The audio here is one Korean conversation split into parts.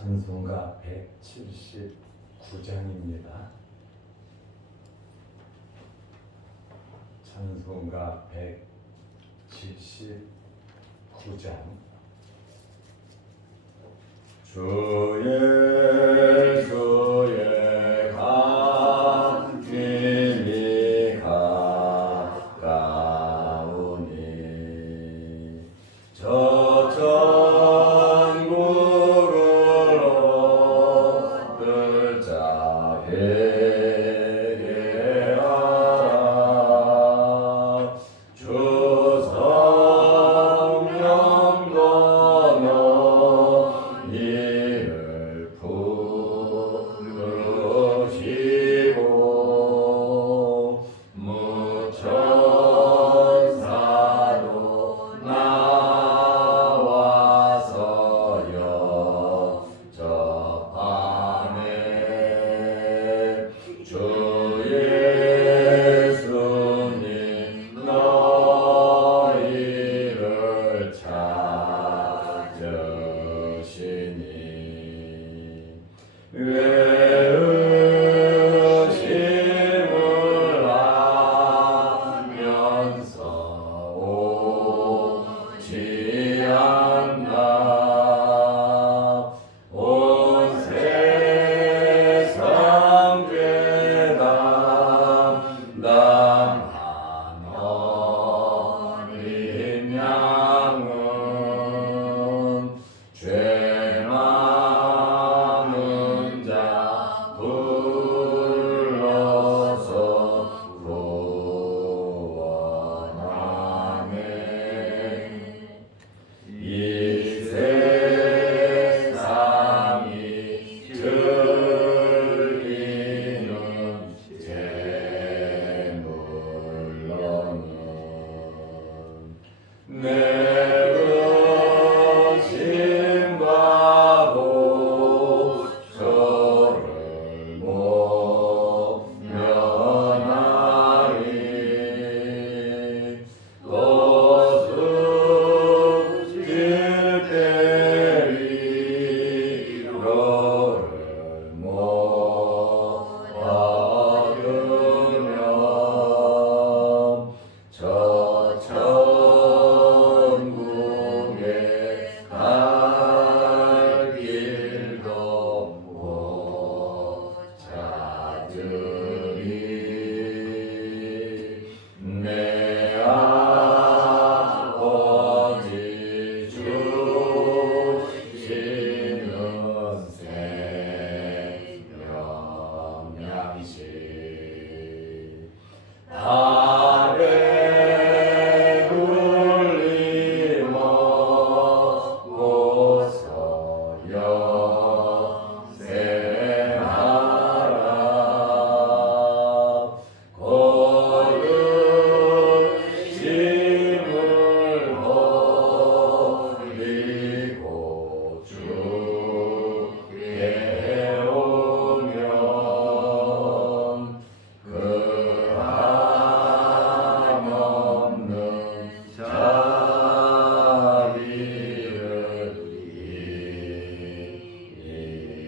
찬송가 179장입니다. 찬송가 179장. 주 예수의 감길이 가까우니 저 천국으로 들자 회개하라. 주 성령도 너희를 부르시고 무천사도 나와서 영접하네. 주 예수님 너희를 찾으시니 의심을 하면서 오지 않나. 온 세상 죄 담당한 어린 양은 죄 많은 자 불러서 구원하네. 이 세상이 즐기는 제물로는 내 근심과 고초를 못 면하리. 또 숨길 때 위로를 못 얻으면 저 천국에 갈 길도 못 찾으리. 내 아버지 주시는 생명 양식 달에 굴리 먹고서 영생하라. 고르심을 버리고 주께 오면 그 한없는 자비를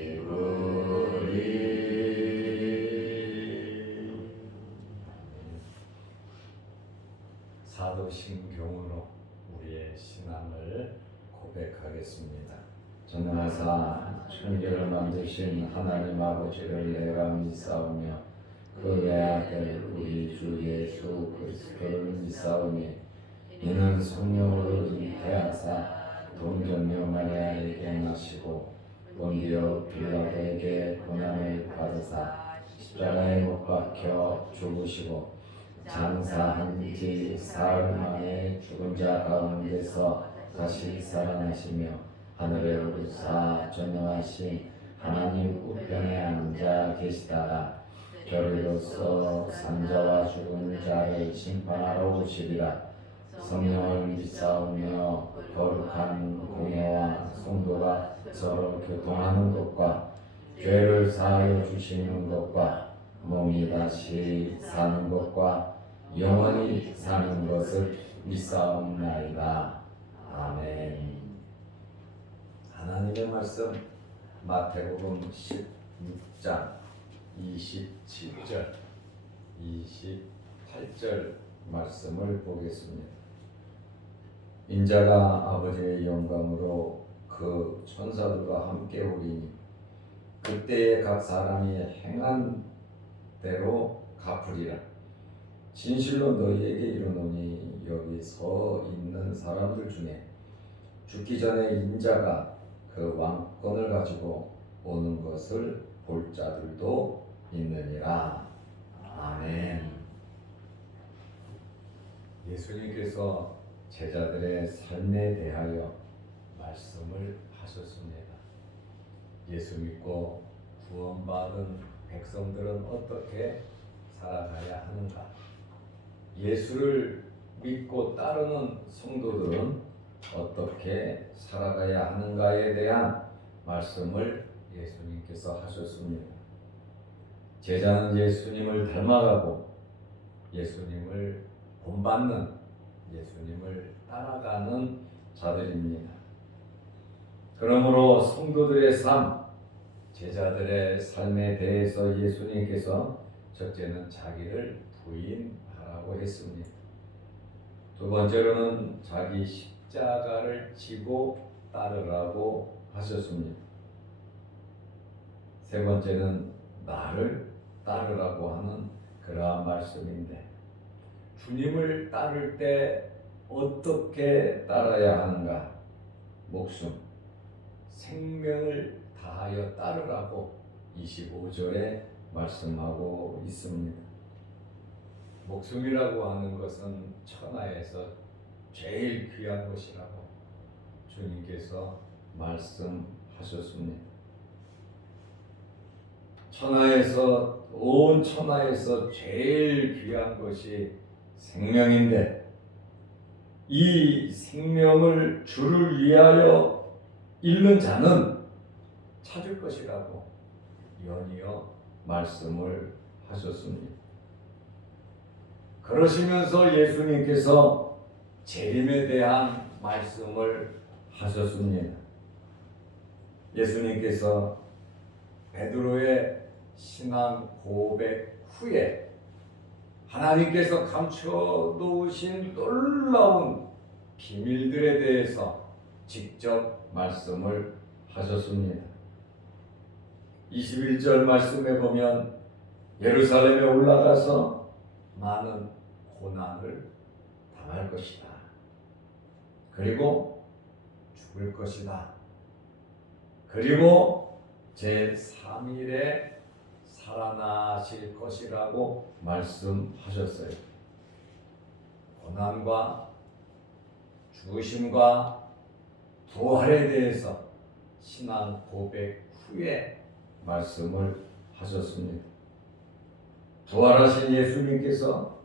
이루리. 사도신경으로 우리의 신앙을 고백하겠습니다. 전능하사 천지를 만드신 하나님 아버지를 내가 믿사오며 그 외아들 우리 주 예수 그리스도를 믿사오니 이는 성령으로 잉태하사 동정녀 마리아에게 나시고 본디오 빌라도에게 고난을 받으사 십자가에 못 박혀 죽으시고 장사한 지 사흘 만에 죽은 자 가운데서 다시 살아나시며 하늘에 오르사 전능하신 하나님 우편에 앉아 계시다가 저리로서 산자와 죽은 자를 심판하러 오시리라. 성령을 믿사오며 거룩한 공예와 성도가 서로 교통하는 것과 죄를 사하여 주시는 것과 몸이 다시 사는 것과 영원히 사는 것을 믿사옵나이다. 아멘. 하나님의 말씀 마태복음 16장 27절, 28절 말씀을 보겠습니다. 인자가 아버지의 영광으로 그 천사들과 함께 오리니 그때에 각 사람이 행한 대로 갚으리라. 진실로 너희에게 이르노니 여기 서 있는 사람들 중에 죽기 전에 인자가 그 왕권을 가지고 오는 것을 볼 자들도 있느니라. 아멘. 예수님께서 제자들의 삶에 대하여 말씀을 하셨습니다. 예수 믿고 구원받은 백성들은 어떻게 살아가야 하는가? 예수를 믿고 따르는 성도들은 어떻게 살아가야 하는가에 대한 말씀을 예수님께서 하셨습니다. 제자는 예수님을 닮아가고 예수님을 본받는, 예수님을 따라가는 자들입니다. 그러므로 성도들의 삶, 제자들의 삶에 대해서 예수님께서 첫째는 자기를 부인하라고 했습니다. 두 번째로는 자기 십자가를 지고 따르라고 하셨습니다. 세 번째는 나를 따르라고 하는 그러한 말씀인데, 주님을 따를 때 어떻게 따라야 하는가? 목숨, 생명을 다하여 따르라고 25절에 말씀하고 있습니다. 목숨이라고 하는 것은 천하에서 제일 귀한 것이라고 주님께서 말씀하셨습니다. 천하에서, 온 천하에서 제일 귀한 것이 생명인데, 이 생명을 주를 위하여 잃는 자는 찾을 것이라고 연이어 말씀을 하셨습니다. 그러시면서 예수님께서 재림에 대한 말씀을 하셨습니다. 예수님께서 베드로의 신앙 고백 후에 하나님께서 감춰놓으신 놀라운 비밀들에 대해서 직접 말씀을 하셨습니다. 21절 말씀에 보면 예루살렘에 올라가서 많은 고난을 당할 것이다. 그리고 죽을 것이다. 그리고 제3일에 살아나실 것이라고 말씀하셨어요. 고난과 죽으심과 부활에 대해서 신앙 고백 후에 말씀을 하셨습니다. 부활하신 예수님께서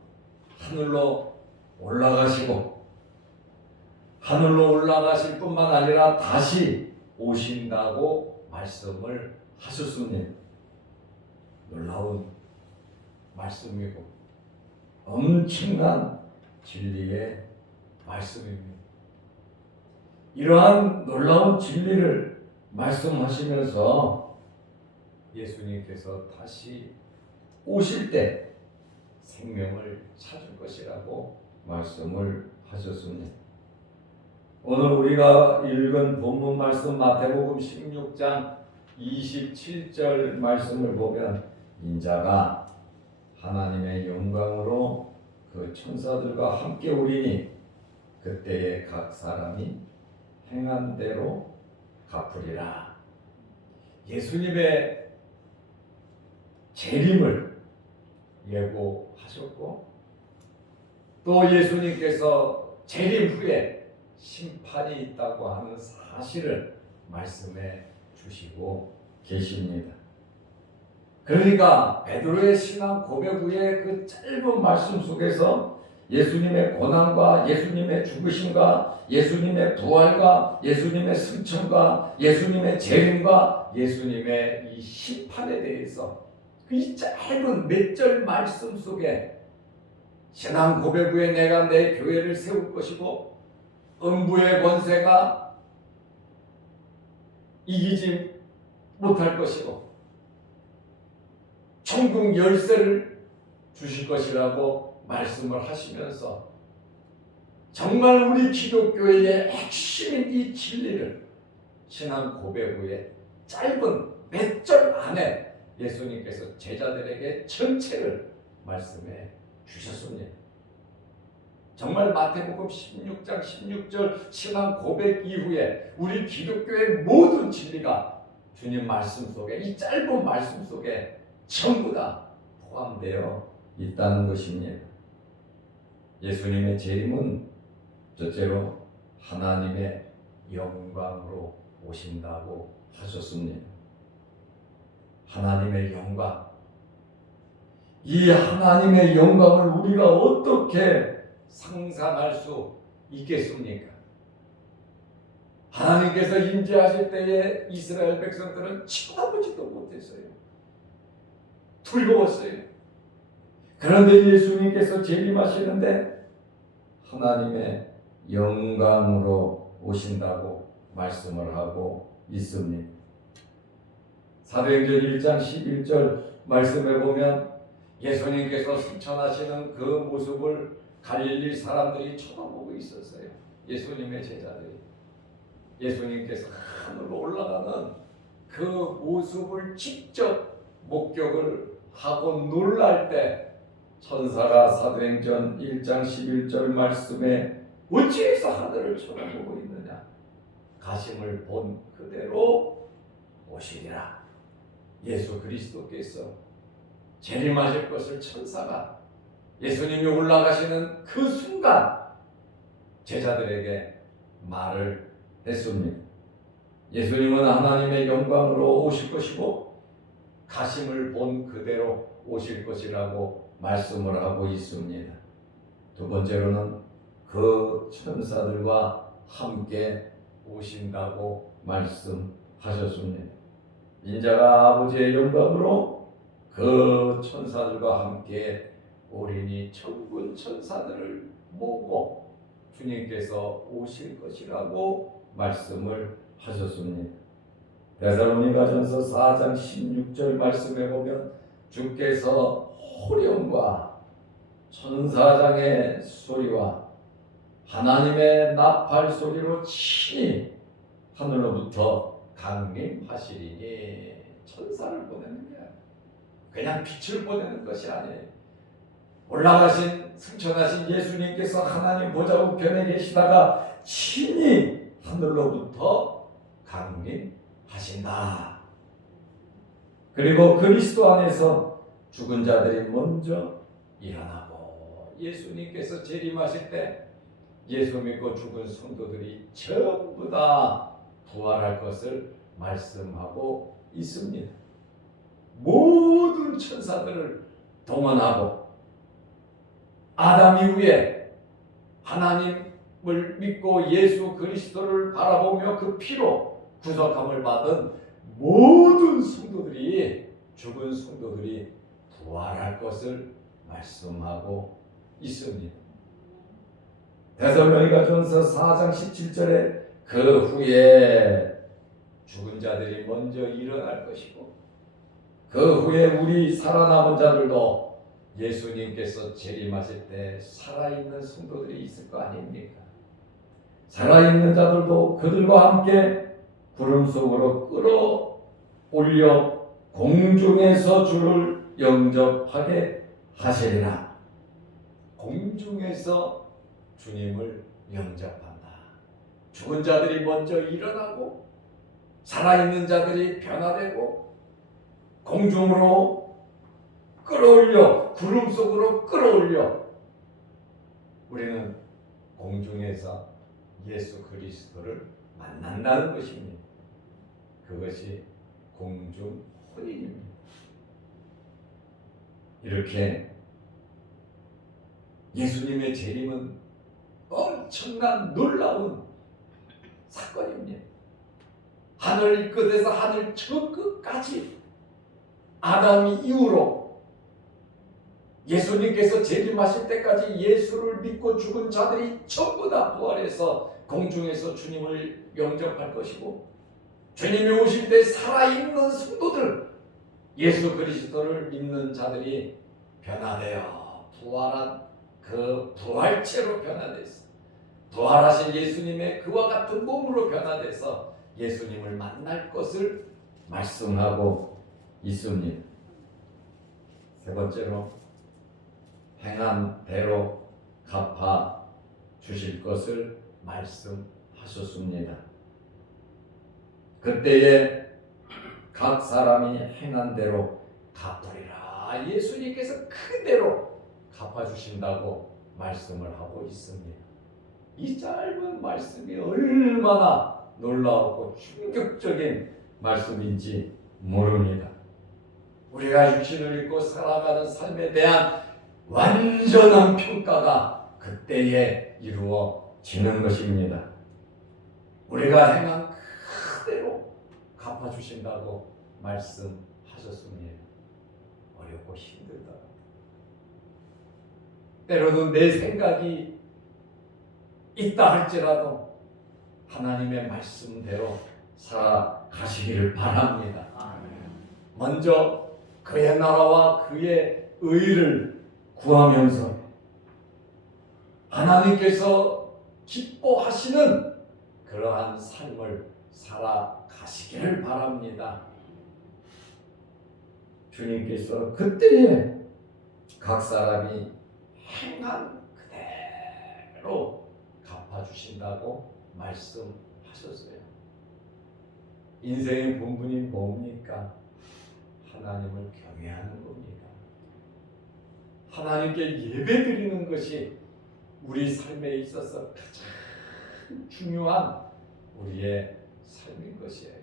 하늘로 올라가시고, 하늘로 올라가실 뿐만 아니라 다시 오신다고 말씀을 하셨습니다. 놀라운 말씀이고 엄청난 진리의 말씀입니다. 이러한 놀라운 진리를 말씀하시면서 예수님께서 다시 오실 때 생명을 찾을 것이라고 말씀을 하셨습니다. 오늘 우리가 읽은 본문 말씀 마태복음 16장 27절 말씀을 보면 인자가 하나님의 영광으로 그 천사들과 함께 오리니 그때에 각 사람이 행한 대로 갚으리라. 예수님의 재림을 예고하셨고, 또 예수님께서 재림 후에 심판이 있다고 하는 사실을 말씀해 주시고 계십니다. 그러니까 베드로의 신앙 고백 후에 그 짧은 말씀 속에서 예수님의 고난과 예수님의 죽으심과 예수님의 부활과 예수님의 승천과 예수님의 재림과 예수님의 이 심판에 대해서 이 짧은 몇 절 말씀 속에 신앙 고백 후에 내가 내 교회를 세울 것이고 음부의 권세가 이기지 못할 것이고 천국 열쇠를 주실 것이라고 말씀을 하시면서 정말 우리 기독교의 핵심인 이 진리를 신앙 고백 후에 짧은 몇 절 안에 예수님께서 제자들에게 전체를 말씀해 주셨습니다. 정말 마태복음 16장 16절 신앙 고백 이후에 우리 기독교의 모든 진리가 주님 말씀 속에, 이 짧은 말씀 속에 전부 다 포함되어 있다는 것입니다. 예수님의 재림은 첫째로 하나님의 영광으로 오신다고 하셨습니다. 하나님의 영광. 이 하나님의 영광을 우리가 어떻게 상상할 수 있겠습니까? 하나님께서 임재하실 때에 이스라엘 백성들은 쳐다보지도 못했어요. 두려웠어요. 그런데 예수님께서 재림하시는데 하나님의 영광으로 오신다고 말씀을 하고 있습니다. 사도행전 1장 11절 말씀해 보면 예수님께서 승천하시는 그 모습을 갈릴리 사람들이 쳐다보고 있었어요. 예수님의 제자들이. 예수님께서 하늘로 올라가는 그 모습을 직접 목격을 하고 놀랄 때 천사가 사도행전 1장 11절 말씀에 어찌해서 하늘을 쳐다보고 있느냐? 가심을 본 그대로 오시리라. 예수 그리스도께서 재림하실 것을 천사가 예수님이 올라가시는 그 순간 제자들에게 말을 했습니다. 예수님은 하나님의 영광으로 오실 것이고 가심을 본 그대로 오실 것이라고 말씀을 하고 있습니다. 두 번째로는 그 천사들과 함께 오신다고 말씀하셨습니다. 인자가 아버지의 영광으로 그 천사들과 함께 오리니 천군 천사들을 모으고 주님께서 오실 것이라고 말씀을 하셨습니다. 데살로니가전서 4장 16절 말씀에 보면 주께서 호령과 천사장의 소리와 하나님의 나팔 소리로 친히 하늘로부터 강림하시리니 천사를 보내는 게 그냥 빛을 보내는 것이 아니에요. 올라가신 승천하신 예수님께서 하나님 보좌 우편에 계시다가 친히 하늘로부터 강림하신다. 그리고 그리스도 안에서 죽은 자들이 먼저 일어나고 예수님께서 재림하실 때 예수 믿고 죽은 성도들이 전부 다 부활할 것을 말씀하고 있습니다. 모든 천사들을 동원하고 아담 이후에 하나님을 믿고 예수 그리스도를 바라보며 그 피로 구속함을 받은 모든 성도들이 죽은 성도들이 부활할 것을 말씀하고 있습니다. 데살로니가전서 4장 17절에 그 후에 죽은 자들이 먼저 일어날 것이고 그 후에 우리 살아남은 자들도 예수님께서 재림하실 때 살아있는 성도들이 있을 거 아닙니까? 살아있는 자들도 그들과 함께 구름 속으로 끌어올려 공중에서 주를 영접하게 하시리라. 공중에서 주님을 영접한다. 죽은 자들이 먼저 일어나고 살아있는 자들이 변화되고 공중으로 끌어올려 구름 속으로 끌어올려 우리는 공중에서 예수 그리스도를 만난다는 것입니다. 그것이 공중 혼인입니다. 이렇게 예수님의 재림은 엄청난 놀라운 사건입니다. 하늘 끝에서 하늘 저 끝까지 아담 이후로 예수님께서 재림하실 때까지 예수를 믿고 죽은 자들이 전부 다 부활해서 공중에서 주님을 영접할 것이고 주님이 오실 때 살아있는 성도들, 예수 그리스도를 믿는 자들이 변화되어 부활한 그 부활체로 변화됐어. 부활하신 예수님의 그와 같은 몸으로 변화돼서 예수님을 만날 것을 말씀하고 있습니다. 세 번째로 행한 대로 갚아 주실 것을 말씀하셨습니다. 그때에 각 사람이 행한 대로 갚으리라. 예수님께서 그대로 갚아주신다고 말씀을 하고 있습니다. 이 짧은 말씀이 얼마나 놀라웠고 충격적인 말씀인지 모릅니다. 우리가 육신을 입고 살아가는 삶에 대한 완전한 평가가 그때에 이루어지는 것입니다. 우리가 행한 그대로 갚아주신다고 말씀하셨습니다. 어렵고 힘들다. 때로는 내 생각이 있다 할지라도 하나님의 말씀대로 살아가시기를 바랍니다. 먼저 그의 나라와 그의 의를 구하면서 하나님께서 기뻐하시는 그러한 삶을 살아가시기를 바랍니다. 주님께서 그때에 각 사람이 행한 그대로 갚아주신다고 말씀하셨어요. 인생의 본분이 뭡니까? 하나님을 경외하는 겁니다. 하나님께 예배드리는 것이 우리 삶에 있어서 가장 중요한 우리의 삶인 것이에요.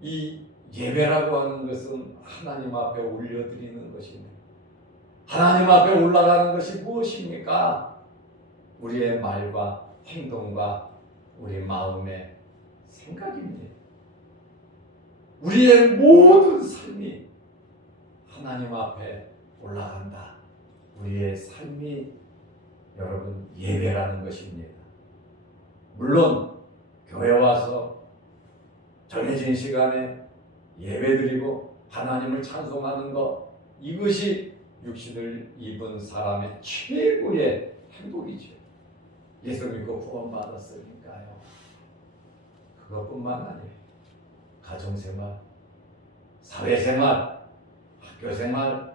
이 예배라고 하는 것은 하나님 앞에 올려드리는 것입니다. 하나님 앞에 올라가는 것이 무엇입니까? 우리의 말과 행동과 우리 마음의 생각입니다. 우리의 모든 삶이 하나님 앞에 올라간다. 우리의 삶이 여러분 예배라는 것입니다. 물론 교회 와서 정해진 시간에 예배드리고 하나님을 찬송하는 것, 이것이 육신을 입은 사람의 최고의 행복이죠. 예수 믿고 구원받았으니까요. 그것뿐만 아니에요. 가정생활, 사회생활, 학교생활,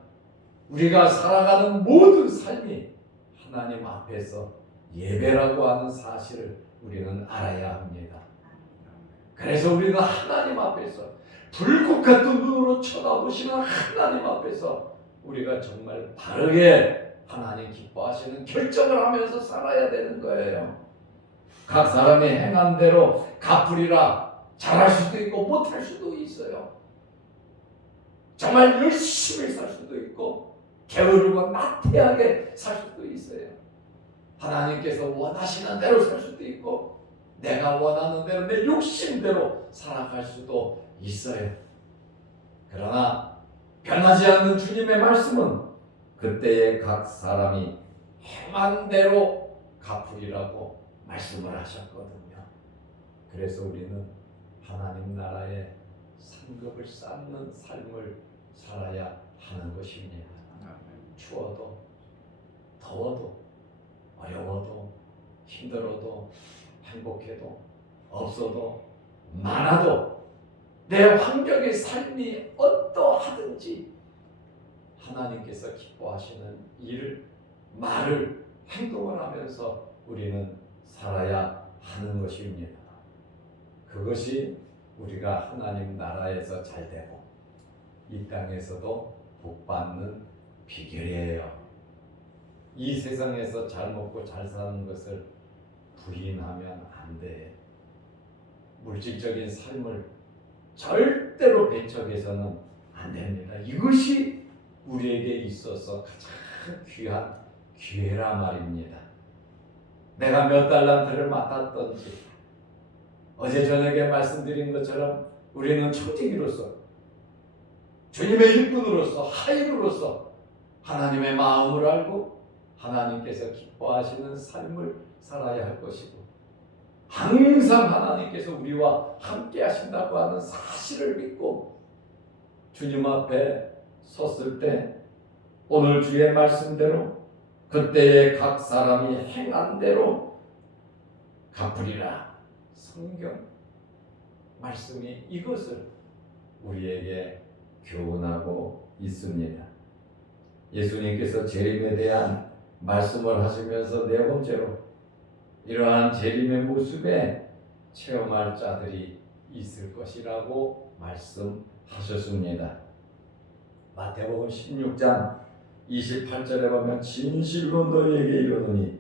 우리가 살아가는 모든 삶이 하나님 앞에서 예배라고 하는 사실을 우리는 알아야 합니다. 그래서 우리는 하나님 앞에서 불꽃 같은 눈으로 쳐다보시는 하나님 앞에서 우리가 정말 바르게 하나님 기뻐하시는 결정을 하면서 살아야 되는 거예요. 각 사람이 행한 대로 갚으리라. 잘할 수도 있고 못할 수도 있어요. 정말 열심히 살 수도 있고 게으르고 나태하게 살 수도 있어요. 하나님께서 원하시는 대로 살 수도 있고 내가 원하는 대로 내 욕심대로 살아갈 수도 있어요. 그러나 변하지 않는 주님의 말씀은 그때에 각 사람이 행한 대로 갚으리라고 말씀을 하셨거든요. 그래서 우리는 하나님 나라의 상급을 쌓는 삶을 살아야 하는 것입니다. 추워도 더워도 어려워도 힘들어도 행복해도 없어도 많아도 내 환경의 삶이 어떠하든지 하나님께서 기뻐하시는 일을, 말을, 행동을 하면서 우리는 살아야 하는 것입니다. 그것이 우리가 하나님 나라에서 잘 되고 이 땅에서도 복받는 비결이에요. 이 세상에서 잘 먹고 잘 사는 것을 부인하면 안 돼. 물질적인 삶을 절대로 배척해서는 안 됩니다. 이것이 우리에게 있어서 가장 귀한 기회라 말입니다. 내가 몇 달란트를 맡았던지 어제 저녁에 말씀드린 것처럼 우리는 청지기로서 주님의 일꾼으로서 하인으로서 하나님의 마음을 알고 하나님께서 기뻐하시는 삶을 살아야 할 것이고 항상 하나님께서 우리와 함께 하신다고 하는 사실을 믿고 주님 앞에 섰을 때 오늘 주의 말씀대로 그때의 각 사람이 행한 대로 갚으리라. 성경 말씀이 이것을 우리에게 교훈하고 있습니다. 예수님께서 재림에 대한 말씀을 하시면서 네 번째로 이러한 재림의 모습에 체험할 자들이 있을 것이라고 말씀하셨습니다. 마태복음 16장 28절에 보면 진실로 너희에게 이르노니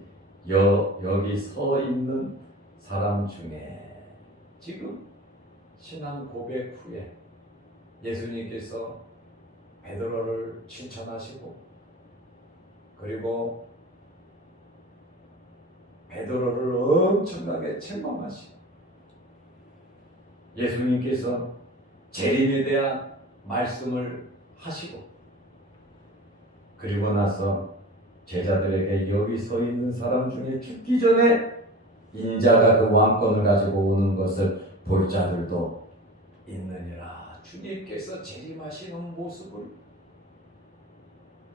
여기 서 있는 사람 중에 지금 신앙 고백 후에 예수님께서 베드로를 칭찬하시고 그리고 베드로를 엄청나게 책망하시고 예수님께서 재림에 대한 말씀을 하시고 그리고 나서 제자들에게 여기 서 있는 사람 중에 죽기 전에 인자가 그 왕권을 가지고 오는 것을 볼 자들도 있느니라. 주님께서 재림하시는 모습을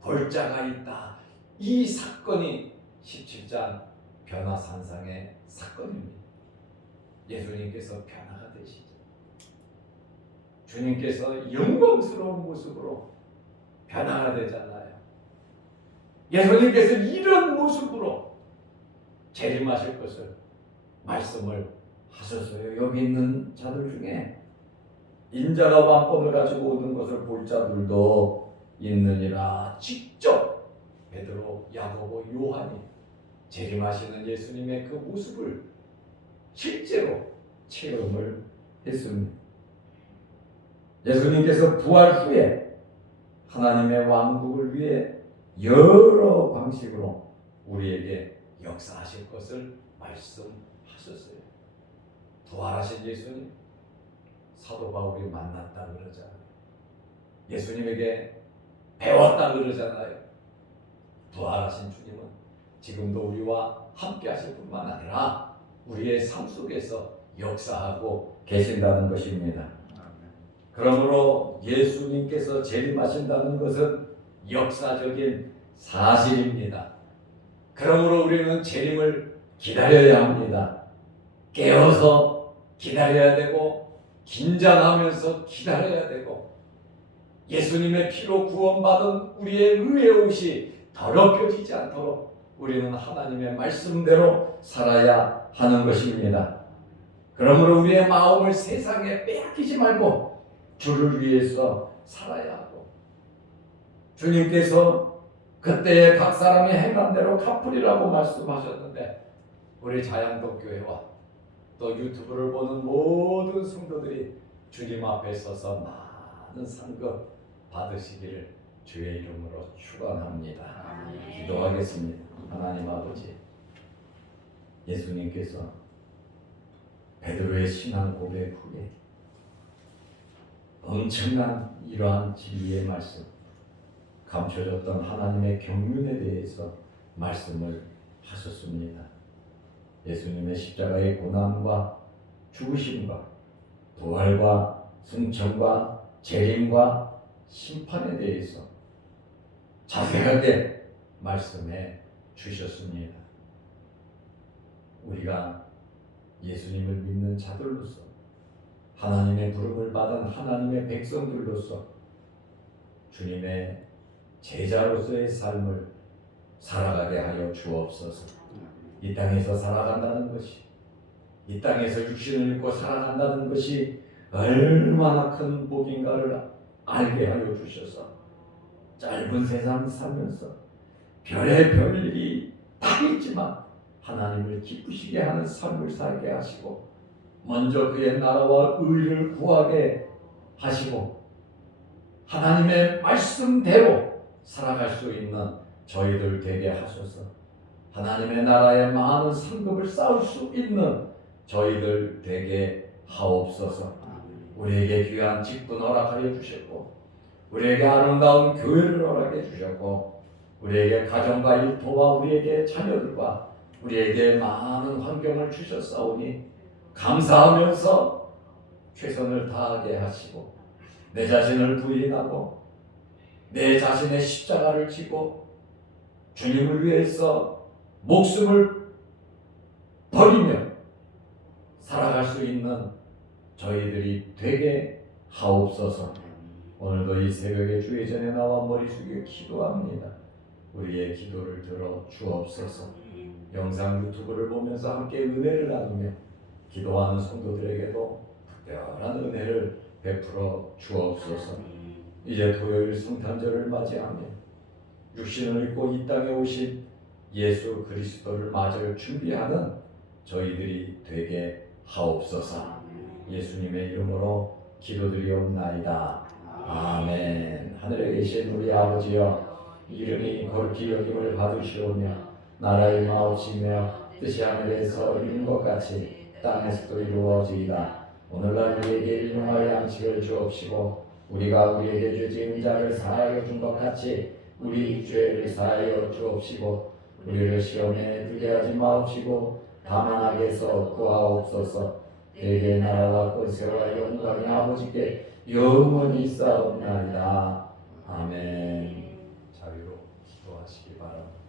볼 자가 있다. 이 사건이 17장 변화산상의 사건입니다. 예수님께서 변화가 되시죠. 주님께서 영광스러운 모습으로 변화가 되잖아요. 예수님께서 이런 모습으로 재림하실 것을 말씀을 하셨어요. 여기 있는 자들 중에 인자가 왕권을 가지고 오는 것을 볼 자들도 있느니라. 직접 베드로, 야고보, 요한이 재림하시는 예수님의 그 모습을 실제로 체험을 했습니다. 예수님께서 부활 후에 하나님의 왕국을 위해 여러 방식으로 우리에게 역사하실 것을 말씀하셨어요. 부활하신 예수님, 사도 바울이 만났다 그러잖아요. 예수님에게 배웠다 그러잖아요. 부활하신 주님은 지금도 우리와 함께 하실 뿐만 아니라 우리의 삶 속에서 역사하고 계신다는 것입니다. 그러므로 예수님께서 재림하신다는 것은 역사적인 사실입니다. 그러므로 우리는 재림을 기다려야 합니다. 깨어서 기다려야 되고 긴장하면서 기다려야 되고 예수님의 피로 구원받은 우리의 의의 옷이 더럽혀지지 않도록 우리는 하나님의 말씀대로 살아야 하는 것입니다. 그러므로 우리의 마음을 세상에 빼앗기지 말고 주를 위해서 살아야 하고 주님께서 그때의 각 사람이 행한 대로 갚으리라고 말씀하셨는데 우리 자양동 교회와 또 유튜브를 보는 모든 성도들이 주님 앞에 서서 많은 상급 받으시기를 주의 이름으로 축원합니다. 기도하겠습니다. 하나님 아버지, 예수님께서 베드로의 신앙 고백 후에 엄청난 이러한 진리의 말씀, 감춰졌던 하나님의 경륜에 대해서 말씀을 하셨습니다. 예수님의 십자가의 고난과 죽으심과 부활과 승천과 재림과 심판에 대해서 자세하게 말씀해 주셨습니다. 우리가 예수님을 믿는 자들로서 하나님의 부름을 받은 하나님의 백성들로서 주님의 제자로서의 삶을 살아가게 하여 주옵소서. 이 땅에서 살아간다는 것이, 이 땅에서 육신을 입고 살아간다는 것이 얼마나 큰 복인가를 알게 하여 주셔서 짧은 세상 살면서 별의별 일이 다 있지만 하나님을 기쁘시게 하는 삶을 살게 하시고 먼저 그의 나라와 의를 구하게 하시고 하나님의 말씀대로 살아갈 수 있는 저희들 되게 하소서. 하나님의 나라에 많은 상급을 쌓을 수 있는 저희들 되게 하옵소서. 우리에게 귀한 직분 허락하여 주셨고 우리에게 아름다운 교회를 허락해 주셨고 우리에게 가정과 일터와 우리에게 자녀들과 우리에게 많은 환경을 주셨사오니 감사하면서 최선을 다하게 하시고 내 자신을 부인하고 내 자신의 십자가를 지고 주님을 위해서 목숨을 버리며 살아갈 수 있는 저희들이 되게 하옵소서. 오늘도 이 새벽에 주의 전에 나와 머리 숙여 기도합니다. 우리의 기도를 들어 주옵소서. 영상 유튜브를 보면서 함께 은혜를 나누며 기도하는 성도들에게도 특별한 은혜를 베풀어 주옵소서. 이제 토요일 성탄절을 맞이하며 육신을 입고 이 땅에 오신 예수 그리스도를 맞을 준비하는 저희들이 되게 하옵소서. 예수님의 이름으로 기도드리옵나이다. 아멘. 하늘에 계신 우리 아버지여, 이름이 거룩히 여김을 받으시오며 나라의 마옵시며 뜻이 하늘에서 이룬 것 같이 땅에서도 이루어지이다. 오늘날 우리에게 일용할 양식을 주옵시고 우리가 우리에게 죄 지은 자를 사하여 준 것 같이 우리 죄를 사하여 주옵시고 우리를 시험에 들게 하지 마옵시고 다만 악에서 구하옵소서. 대개 나라와 권세와 영광이 아버지께 영원히 있사옵나이다. 아멘. 자유로 기도하시기 바랍니다.